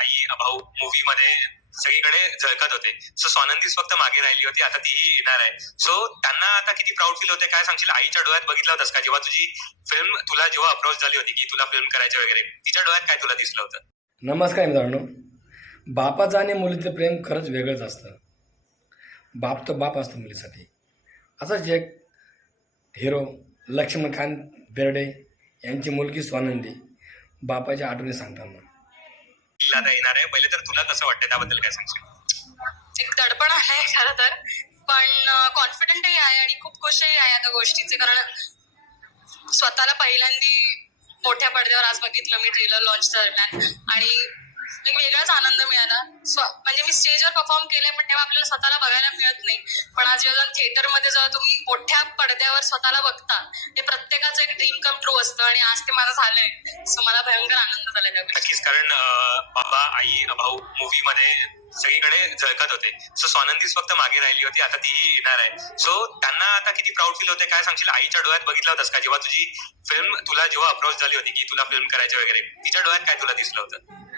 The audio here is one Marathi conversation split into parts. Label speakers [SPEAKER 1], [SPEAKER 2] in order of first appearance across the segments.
[SPEAKER 1] आई भाऊ मूवी मध्ये सगळीकडे झळकत होते. सो स्वानंदीच फक्त मागे राहिली होती आता तीही येणार आहे. सो त्यांना आता किती प्राऊड फील होते काय सांगशील? आईच्या डोळ्यात बघितलं होतंस का? जेव्हा तुझी फिल्म तुला जेव्हा अप्रोच झाली होती की तुला फिल्म करायची वगैरे तिच्या डोळ्यात काय तुला दिसलं होतं?
[SPEAKER 2] नमस्कार मित्रांनो. बापाचं आणि मुलीचं प्रेम खरंच वेगळंच असतं. बाप तर बाप असतो मुलीसाठी. असंच एक हिरो लक्ष्मण खान बेर्डे यांची मुलगी स्वानंदी बापाच्या आठवणी सांगताना
[SPEAKER 1] तिला आता येणार आहे. पहिले तर तुला कसं वाटतं त्याबद्दल काय सांगशील?
[SPEAKER 3] एक दडपण आहे खरं तर. पण कॉन्फिडंटही आहे आणि खूप खुशही आहे आता गोष्टीचे. कारण स्वतःला पहिल्यांदी मोठ्या पडद्यावर आज बघितलं मी ट्रेलर लॉन्च दरम्यान. आणि एक वेगळाच आनंद मिळाला. म्हणजे मी स्टेजवर परफॉर्म केलंय पण तेव्हा आपल्याला स्वतःला बघायला मिळत नाही. पण आज जेव्हा थिएटरमध्ये जेव्हा तुम्ही मोठ्या पडद्यावर स्वतःला बघता ते प्रत्येकाचं एक ड्रीम कम ट्रू असतं आणि आज ते माझं झालंय. सो मला भयंकर आनंद झाला
[SPEAKER 1] नक्कीच कारण बाबा आई भाऊ मूवी मध्ये सगळीकडे झळकत होते. सो स्वानंदीच फक्त मागे राहिली होती आता तीही येणार आहे. सो त्यांना आता किती प्राऊड फील होते काय सांगशील? आईच्या डोळ्यात बघितलं होतंस का? जेव्हा तुझी फिल्म तुला जेव्हा अप्रोच झाली होती की तुला फिल्म करायची वगैरे तिच्या डोळ्यात काय तुला दिसलं होतं?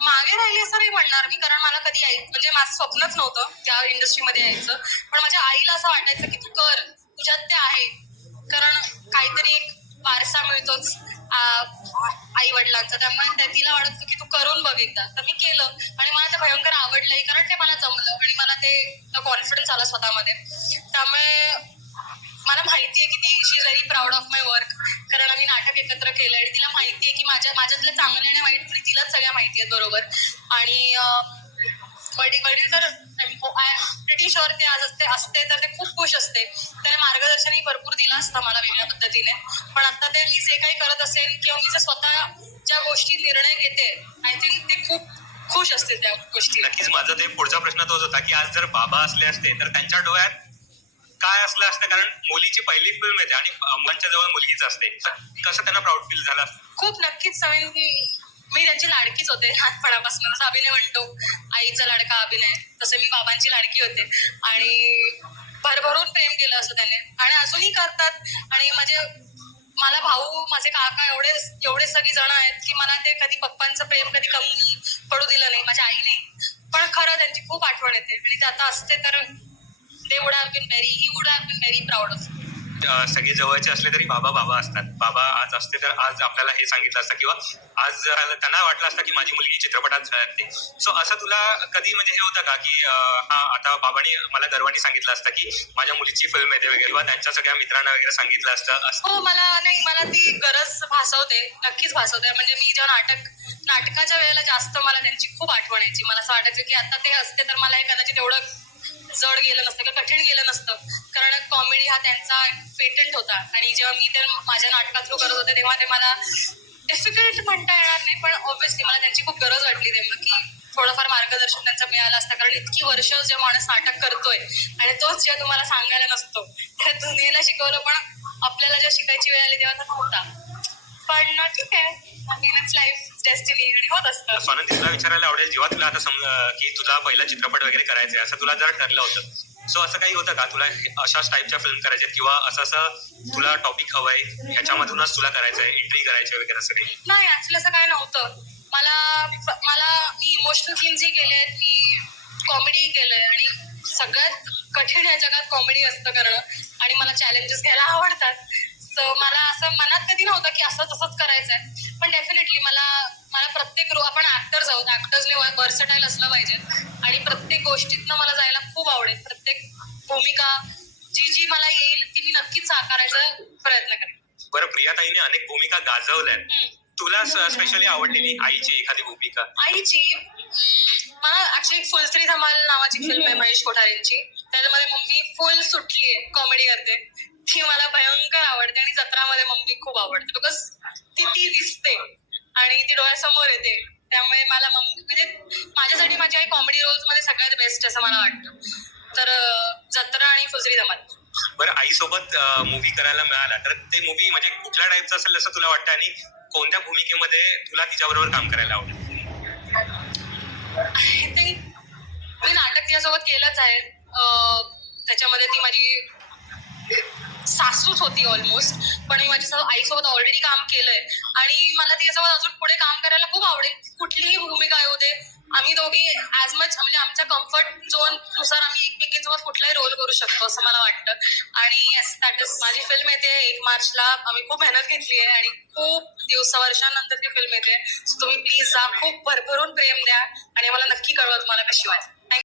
[SPEAKER 3] मागे राहिली असं नाही म्हणणार मी कारण मला कधी याय म्हणजे माझं स्वप्नच नव्हतं त्या इंडस्ट्रीमध्ये यायचं. पण माझ्या आईला असं वाटायचं की तू कर तुझ्यात ते आहे. कारण काहीतरी एक वारसा मिळतोच आई वडिलांचा त्यामुळे त्या- तिला वाटत होतं की तू करून बघ एकदा. तर मी केलं. आणि मला ते भयंकर आवडलंय कारण ते मला जमलं. आणि मला ते कॉन्फिडन्स आला स्वतःमध्ये. त्यामुळे मला माहिती आहे की ती she very proud of my work कारण आम्ही नाटक एकत्र केलं आणि तिला माहिती आहे की माझ्या माझ्यातले चांगले आणि वाईट तरी तिलाच सगळ्या माहिती आहेत बरोबर? आणि वडील वडील तर आय प्रिटी शुअर ते आज असते असते तर ते खूप खुश असते. त्याने मार्गदर्शनही भरपूर दिलं असतं मला वेगळ्या पद्धतीने. पण आता ते मी जे काही करत असेल किंवा मी जे स्वतः ज्या गोष्टी निर्णय घेते आय थिंक ते खूप खुश असते त्या गोष्टी.
[SPEAKER 1] नक्कीच माझा ते पुढचा प्रश्न तोच होता की आज जर बाबा असले असते तर त्यांच्या डोळ्यात काय असलं असतं? कारण मुलीची पहिली फिल्म येते आणि मुलांच्या जवळ मुलगीच असते. कसं त्यांना प्राऊड फील झालं
[SPEAKER 3] खूप नक्कीच सवय की मी त्यांची लाडकीच होते लहानपणापासून. जसं अभिनय म्हणतो आईचा लाडका अभिनय तसे मी बाबांची लाडकी होते. आणि भरभरून प्रेम केलं असं त्याने. आणि अजूनही करतात. आणि म्हणजे मला भाऊ माझे काका एवढे एवढे सगळी जण आहेत की मला ते कधी पप्पांचं प्रेम कधी कमी पडू दिलं नाही माझ्या आईने. पण खरं त्यांची खूप आठवण येते. आणि ते आता असते तर they would have been very he would have been very proud of
[SPEAKER 1] um, सगळे जवळचे असले तरी बाबा बाबा असतात. बाबा आज असते तर आज आपल्याला हे सांगितलं असतं किंवा आज त्यांना वाटलं असतं की माझी मुलगी चित्रपटात झळकते सो असं तुला कधी म्हणजे हे होतं का की अं, हा आता बाबांनी मला गर्वानी सांगितलं असतं की माझ्या मुलीची फिल्म येते वगैरे किंवा त्यांच्या सगळ्या मित्रांना वगैरे सांगितलं असतं असं?
[SPEAKER 3] हो मला नाही मला ती गरज भासवते नक्कीच भासवते. म्हणजे मी जेव्हा नाटक नाटकाच्या वेळेला जास्त मला त्यांची खूप आठवण यायची. मला असं वाटायचं की आता ते असते तर मला हे कदाचित एवढं जड गेलं नसतं किंवा कठीण गेलं नसतं. कारण कॉमेडी हा त्यांचा पेटंट होता. आणि जेव्हा मी ते माझ्या नाटकात थ्रू करत होते तेव्हा ते मला डिफिकल्ट म्हणता येणार नाही पण ऑब्व्हियसली मला त्यांची खूप गरज वाटली तेव्हा की थोडंफार मार्गदर्शन त्यांचं मिळालं असतं. कारण इतकी वर्ष जे माणूस नाटक करतोय आणि तोच जेव्हा तुम्हाला सांगायला नसतो त्या दुनियेला शिकवलं पण आपल्याला जेव्हा शिकायची वेळ आली तेव्हा तर नव्हता. पण ठीक आहे लाईफ डेस्टिनी होत असतं.
[SPEAKER 1] स्वानंदी तुला विचारायला आवडेल जेव्हा तुला आता समज की तुला पहिला चित्रपट वगैरे करायचा असं तुला जर ठरलं होतं. सो असं काही होतं का? तुला अशाच टाईपच्या फिल्म करायच्या किंवा असं असं तुला टॉपिक हवंय ह्याच्यामधूनच तुला करायचं आहे एंट्री करायची वगैरे असं काही?
[SPEAKER 3] नाही ऍक्च्युली असं काय नव्हतं. मला मला मी इमोशनल सीन्सही केले आहेत मी कॉमेडीही केलंय. आणि सगळ्यात कठीण या जगात कॉमेडी असतं करणं. आणि मला चॅलेंजेस घ्यायला आवडतात. सो मला असं मनात कधी नव्हतं की असंच असंच करायचं आहे पण डेफिनेटली मला मला प्रत्येक रो आपण ऍक्टर्स आहोत. ऍक्टर्सने वर्सटाईल असलं पाहिजे. आणि प्रत्येक गोष्टीतनं मला जायला खूप आवडेल. प्रत्येक भूमिका जी जी मला येईल ती मी नक्कीच साकारायचा प्रयत्न करेन.
[SPEAKER 1] बरं प्रियाताईने अनेक भूमिका गाजवल्यात.
[SPEAKER 3] हम्म.
[SPEAKER 1] तुला स्पेशली आवडलेली आईची एखादी भूमिका?
[SPEAKER 3] आईची? मला ऍक्च्युली फुल थ्री धमाल नावाची फिल्म आहे महेश कोठारेंची. त्याच्यामध्ये मम्मी फुल सुटली आहे कॉमेडी करते. ती मला भयंकर आवडते आणि जत्रामध्ये मम्मी खूप आवडते. बिकॉज ती ती दिसते आणि ती डोळ्यासमोर येते. त्यामुळे मला मम्मी म्हणजे माझ्यासाठी माझी आई कॉमेडी रोल्समध्ये सगळ्यात बेस्ट असं मला वाटतं. तर जत्रा आणि फुजरी धमाल
[SPEAKER 1] बरं आईसोबत मूवी करायला मिळाला. तर ते मूवी म्हणजे कुठल्या टाईपचं असेल असं तुला वाटतं? आणि कोणत्या भूमिकेमध्ये तुला तिच्याबरोबर काम करायला आवडेल?
[SPEAKER 3] मी नाटक तिच्यासोबत केलंच आहे. त्याच्यामध्ये ती माझी सासूच होती ऑलमोस्ट पण मी माझ्या आईसोबत ऑलरेडी काम केलंय. आणि मला तिच्यासोबत अजून पुढे काम करायला खूप आवडेल. कुठलीही भूमिका येऊ दे. आम्ही दोघी ऍज मच म्हणजे आमच्या कम्फर्ट झोननुसार आम्ही एकमेकींसोबत कुठलाही रोल करू शकतो असं मला वाटतं. आणि येस दॅट इज माझी फिल्म येते. एक मार्चला आम्ही खूप मेहनत घेतली आहे आणि खूप दिवस वर्षानंतर ती फिल्म येते. सो तुम्ही प्लीज जा. खूप भरभरून प्रेम द्या. आणि मला नक्की कळवा तुम्हाला कशी वाटते.